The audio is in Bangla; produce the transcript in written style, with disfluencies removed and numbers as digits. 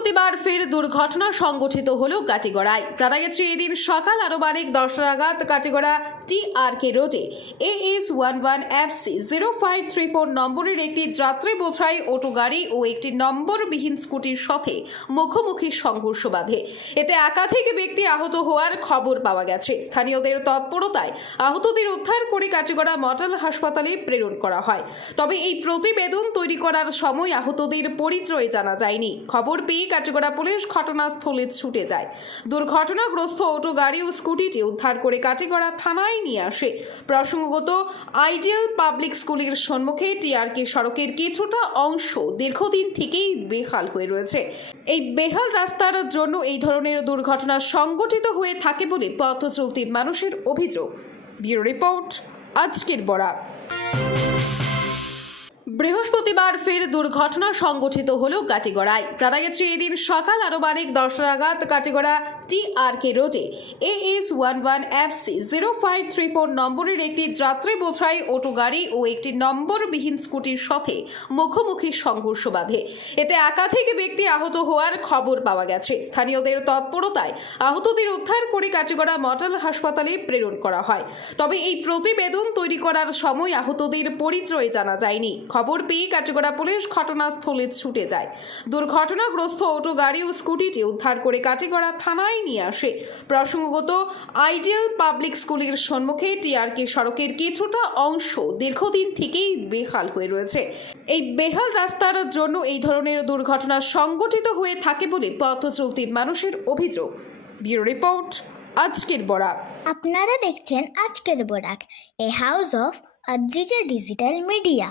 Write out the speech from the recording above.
বৃহস্পতিবার ফের দুর্ঘটনা সংঘটিত হলো কাটিগড়ায়। জানা গেছে এদিন সকাল আনুমানিক 10টা নাগাদ কাটিগড়া TRK রোডে AS11FC 0534 নম্বরের একটি যাত্রী বোঝাই অটো গাড়ি ও একটি নম্বরবিহীন স্কুটির সাথে মুখোমুখি সংঘর্ষ বাধে। এতে একাধিক ব্যক্তি আহত হওয়ার খবর পাওয়া গেছে। স্থানীয়দের তৎপরতায় আহতদের উদ্ধার করে কাটিগড়া মডেল হাসপাতালে প্রেরণ করা হয়। তবে এই প্রতিবেদন তৈরি করার সময় আহতদের পরিচয় জানা যায়নি। খবর পেয়ে কাটিগড়া পুলিশ ঘটনাস্থলে ছুটে যায়। দুর্ঘটনাগ্রস্ত অটো গাড়ি ও স্কুটিটি উদ্ধার করে কাটিগড়া থানায় নিয়ে আসে। প্রসঙ্গত আইডিয়াল পাবলিক স্কুলের সম্মুখে TRK সড়কের কিছুটা অংশ দীর্ঘদিন থেকেই বেহাল হয়ে রয়েছে। এই বেহাল রাস্তার জন্য এই ধরনের দুর্ঘটনা সংঘটিত হয়ে থাকে বলে পথ চলতি মানুষের অভিযোগ। ব্যুরো রিপোর্ট, আজকের বরাক। বৃহস্পতিবার ফের দুর্ঘটনা সংঘটিত হলো কাটিগড়ায়। জানা গেছে এদিন সকাল আনুমানিক 10টা নাগাদ কাটিগড়া TRK রোডে AS11FC 0534 নম্বরের একটি যাত্রী বোঝাই অটো গাড়ি ও একটি নম্বরবিহীন স্কুটির সাথে মুখোমুখি সংঘর্ষ বাধে। এতে একাধিক ব্যক্তি আহত হওয়ার খবর পাওয়া গেছে। স্থানীয়দের তৎপরতায় আহতদের উদ্ধার করে কাটিগড়া মডেল হাসপাতালে প্রেরণ করা হয়। তবে এই প্রতিবেদন তৈরি করার সময় আহতদের পরিচয় জানা যায়নি। খবর পেয়ে কাটিগড়া পুলিশ ঘটনাস্থলে ছুটে যায়। দুর্ঘটনাগ্রস্ত অটো গাড়ি ও স্কুটিটি উদ্ধার করে কাটিগড়া থানায় নিয়ে আসে। প্রসঙ্গত আইডিয়াল পাবলিক স্কুলের সম্মুখে TRK সড়কের কিছুটা অংশ দীর্ঘদিন থেকেই বেহাল হয়ে রয়েছে। এই বেহাল রাস্তার জন্য এই ধরনের দুর্ঘটনা সংঘটিত হয়ে থাকে বলে পথ চলতি মানুষের অভিযোগ। ব্যুরো রিপোর্ট, আজকের বরাক। আপনারা দেখছেন আজকের Barak, a house of Adrija digital media.